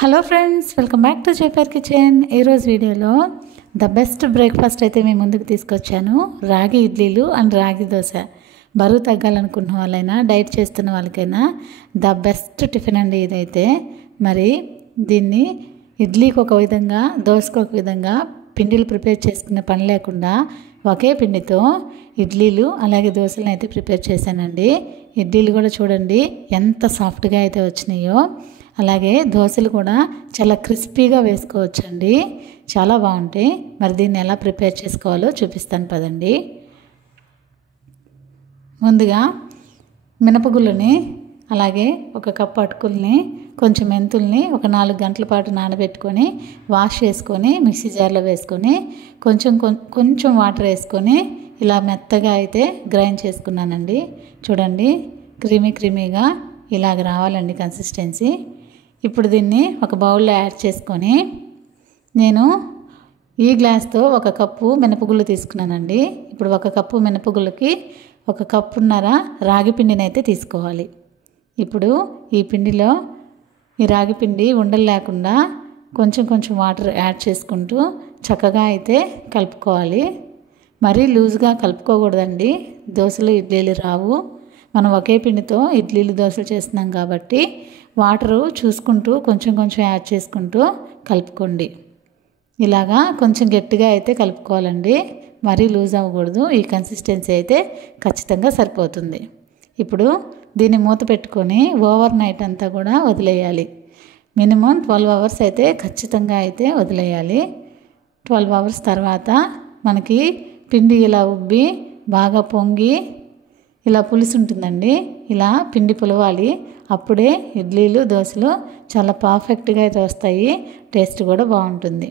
Hello friends, welcome back to జేపర్ kitchen. ఈరోజు వీడియోలో ద బెస్ట్ బ్రేక్ఫాస్ట్ అయితే మేము ముందుకు తీసుకొచ్చాను. రాగి ఇడ్లీలు అండ్ రాగి దోశ. బరువు తగ్గాలనుకున్న వాళ్ళైనా, డైట్ చేస్తున్న వాళ్ళకైనా ద బెస్ట్ టిఫిన్ అండి ఇదైతే. మరి దీన్ని ఇడ్లీకి ఒక విధంగా, దోశకు ఒక విధంగా పిండిలు ప్రిపేర్ చేసుకునే పని లేకుండా ఒకే పిండితో ఇడ్లీలు అలాగే దోశలను అయితే ప్రిపేర్ చేశానండి. ఇడ్లీలు కూడా చూడండి ఎంత సాఫ్ట్గా అయితే వచ్చినాయో, అలాగే దోశలు కూడా చాలా క్రిస్పీగా వేసుకోవచ్చండి, చాలా బాగుంటాయి. మరి దీన్ని ఎలా ప్రిపేర్ చేసుకోవాలో చూపిస్తాను పదండి. ముందుగా మినపగుళ్ళని, అలాగే ఒక కప్పు అటుకుల్ని, కొంచెం మెంతుల్ని ఒక 4 గంటల పాటు నానబెట్టుకొని వాష్ చేసుకొని మిక్సీ జార్లో వేసుకొని కొంచెం వాటర్ వేసుకొని ఇలా మెత్తగా అయితే గ్రైండ్ చేసుకున్నానండి. చూడండి క్రీమీగా ఇలాగ రావాలండి కన్సిస్టెన్సీ. ఇప్పుడు దీన్ని ఒక బౌల్లో యాడ్ చేసుకొని, నేను ఈ గ్లాస్తో 1 కప్పు మినపగుళ్ళు తీసుకున్నానండి. ఇప్పుడు 1 కప్పు మినపగుళ్ళకి 1 కప్పున్నర రాగి పిండిని అయితే తీసుకోవాలి. ఇప్పుడు ఈ పిండిలో ఈ రాగి పిండి ఉండలు లేకుండా కొంచెం వాటర్ యాడ్ చేసుకుంటూ చక్కగా అయితే కలుపుకోవాలి. మరీ లూజ్గా కలుపుకోకూడదండి, దోశలు ఇడ్లీలు రావు. మనం ఒకే పిండితో ఇడ్లీలు దోశలు చేస్తున్నాం కాబట్టి వాటరు చూసుకుంటూ కొంచెం యాడ్ చేసుకుంటూ కలుపుకోండి. ఇలాగా కొంచెం గట్టిగా అయితే కలుపుకోవాలండి, మరీ లూజ్ అవ్వకూడదు. ఈ కన్సిస్టెన్సీ అయితే ఖచ్చితంగా సరిపోతుంది. ఇప్పుడు దీన్ని మూత పెట్టుకొని ఓవర్ నైట్ అంతా కూడా వదిలేయాలి. మినిమం 12 అవర్స్ అయితే ఖచ్చితంగా అయితే వదిలేయాలి. 12 అవర్స్ తర్వాత మనకి పిండి ఇలా ఉబ్బి బాగా పొంగి ఇలా పులుసు ఉంటుందండి. ఇలా పిండి పులవాలి, అప్పుడే ఇడ్లీలు దోశలు చాలా పర్ఫెక్ట్గా అయితే వస్తాయి, టేస్ట్ కూడా బాగుంటుంది.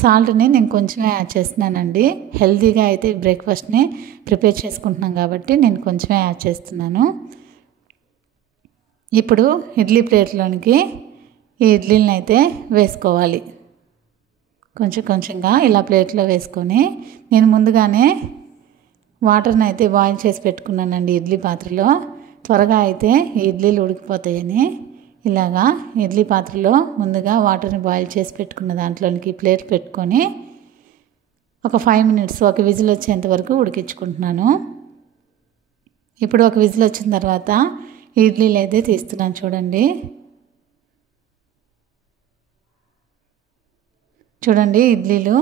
సాల్ట్ని నేను కొంచెం యాడ్ చేస్తున్నానండి. హెల్తీగా అయితే బ్రేక్ఫాస్ట్ని ప్రిపేర్ చేసుకుంటున్నాం కాబట్టి నేను కొంచెమే యాడ్ చేస్తున్నాను. ఇప్పుడు ఇడ్లీ ప్లేట్లోనికి ఈ ఇడ్లీలను అయితే వేసుకోవాలి. కొంచెంగా ఇలా ప్లేట్లో వేసుకొని, నేను ముందుగానే వాటర్ని అయితే బాయిల్ చేసి పెట్టుకున్నానండి ఇడ్లీ పాత్రలో. త్వరగా అయితే ఈ ఇడ్లీలు ఉడికిపోతాయని ఇలాగా ఇడ్లీ పాత్రలో ముందుగా వాటర్ని బాయిల్ చేసి పెట్టుకున్న దాంట్లోనికి ప్లేట్ పెట్టుకొని ఒక 5 మినిట్స్ ఒక విజిల్ వచ్చేంత వరకు ఉడికించుకుంటున్నాను. ఇప్పుడు ఒక విజిల్ వచ్చిన తర్వాత ఇడ్లీలు అయితే తీస్తున్నాను. చూడండి ఇడ్లీలు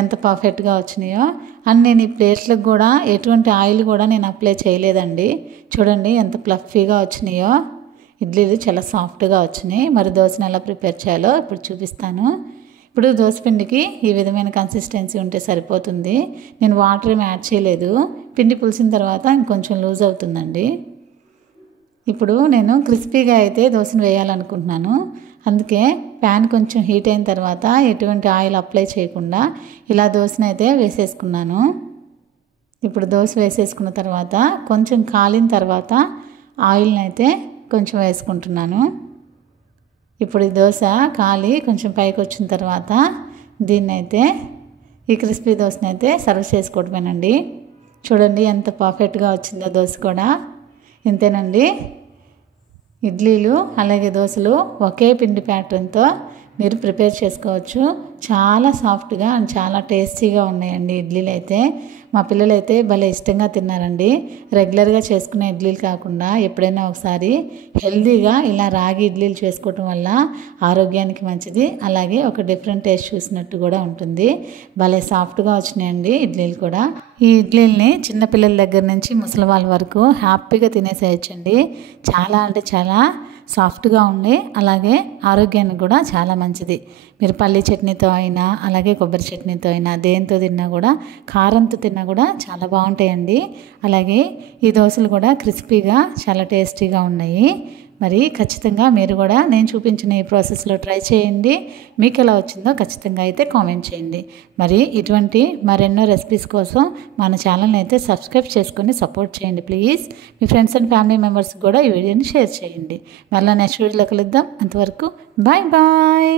ఎంత పర్ఫెక్ట్గా వచ్చినాయో. అండ్ నేను ఈ ప్లేట్లకు కూడా ఎటువంటి ఆయిల్ కూడా నేను అప్లై చేయలేదండి. చూడండి ఎంత ఫ్లఫీగా వచ్చినాయో, ఇడ్లీలు చాలా సాఫ్ట్గా వచ్చినాయి. మరి దోశను ఎలా ప్రిపేర్ చేయాలో ఇప్పుడు చూపిస్తాను. ఇప్పుడు దోశపిండికి ఈ విధమైన కన్సిస్టెన్సీ ఉంటే సరిపోతుంది. నేను వాటర్ ఏమి యాడ్ చేయలేదు, పిండి పులిసిన తర్వాత ఇంకొంచెం లూజ్ అవుతుందండి. ఇప్పుడు నేను క్రిస్పీగా అయితే దోశను వేయాలనుకుంటున్నాను. అందుకే ప్యాన్ కొంచెం హీట్ అయిన తర్వాత ఎటువంటి ఆయిల్ అప్లై చేయకుండా ఇలా దోశను అయితే వేసేసుకున్నాను. ఇప్పుడు దోశ వేసేసుకున్న తర్వాత కొంచెం కాలిన తర్వాత ఆయిల్ని అయితే కొంచెం వేసుకుంటున్నాను. ఇప్పుడు ఈ దోశ కాలి కొంచెం పైకి వచ్చిన తర్వాత దీన్ని అయితే ఈ క్రిస్పీ దోశని అయితే సర్వ్ చేసుకోవడమేనండి. చూడండి ఎంత పర్ఫెక్ట్గా వచ్చిందో దోశ కూడా. ఇంతేనండి, ఇడ్లీలు అలాగే దోశలు ఒకే పిండి ప్యాటర్న్తో మీరు ప్రిపేర్ చేసుకోవచ్చు. చాలా సాఫ్ట్గా అండ్ చాలా టేస్టీగా ఉన్నాయండి ఇడ్లీలు అయితే. మా పిల్లలు అయితే భలే ఇష్టంగా తిన్నారండి. రెగ్యులర్గా చేసుకునే ఇడ్లీలు కాకుండా ఎప్పుడైనా ఒకసారి హెల్తీగా ఇలా రాగి ఇడ్లీలు చేసుకోవటం వల్ల ఆరోగ్యానికి మంచిది, అలాగే ఒక డిఫరెంట్ టేస్ట్ చూసినట్టు కూడా ఉంటుంది. భలే సాఫ్ట్గా వచ్చినాయండి ఇడ్లీలు కూడా. ఈ ఇడ్లీలని చిన్నపిల్లల దగ్గర నుంచి ముసలి వాళ్ళ వరకు హ్యాపీగా తినేసేయచ్చండి. చాలా అంటే చాలా సాఫ్ట్గా ఉండి అలాగే ఆరోగ్యానికి కూడా చాలా మంచిది. మీరు పల్లి చట్నీతో అయినా, అలాగే కొబ్బరి చట్నీతో అయినా, దేంతో తిన్నా కూడా, కారంతో తిన్నా కూడా చాలా బాగుంటాయండి. అలాగే ఈ దోశలు కూడా క్రిస్పీగా చాలా టేస్టీగా ఉన్నాయి. మరి ఖచ్చితంగా మీరు కూడా నేను చూపించిన ఈ ప్రాసెస్లో ట్రై చేయండి. మీకు ఎలా వచ్చిందో ఖచ్చితంగా అయితే కామెంట్ చేయండి. మరి ఇటువంటి మరెన్నో రెసిపీస్ కోసం మన ఛానల్ని అయితే సబ్స్క్రైబ్ చేసుకొని సపోర్ట్ చేయండి please. Me friends and family మెంబర్స్కి కూడా ఈ వీడియోని షేర్ చేయండి. మళ్ళీ నెక్స్ట్ వీడియోలో కలుద్దాం. అంతవరకు బాయ్.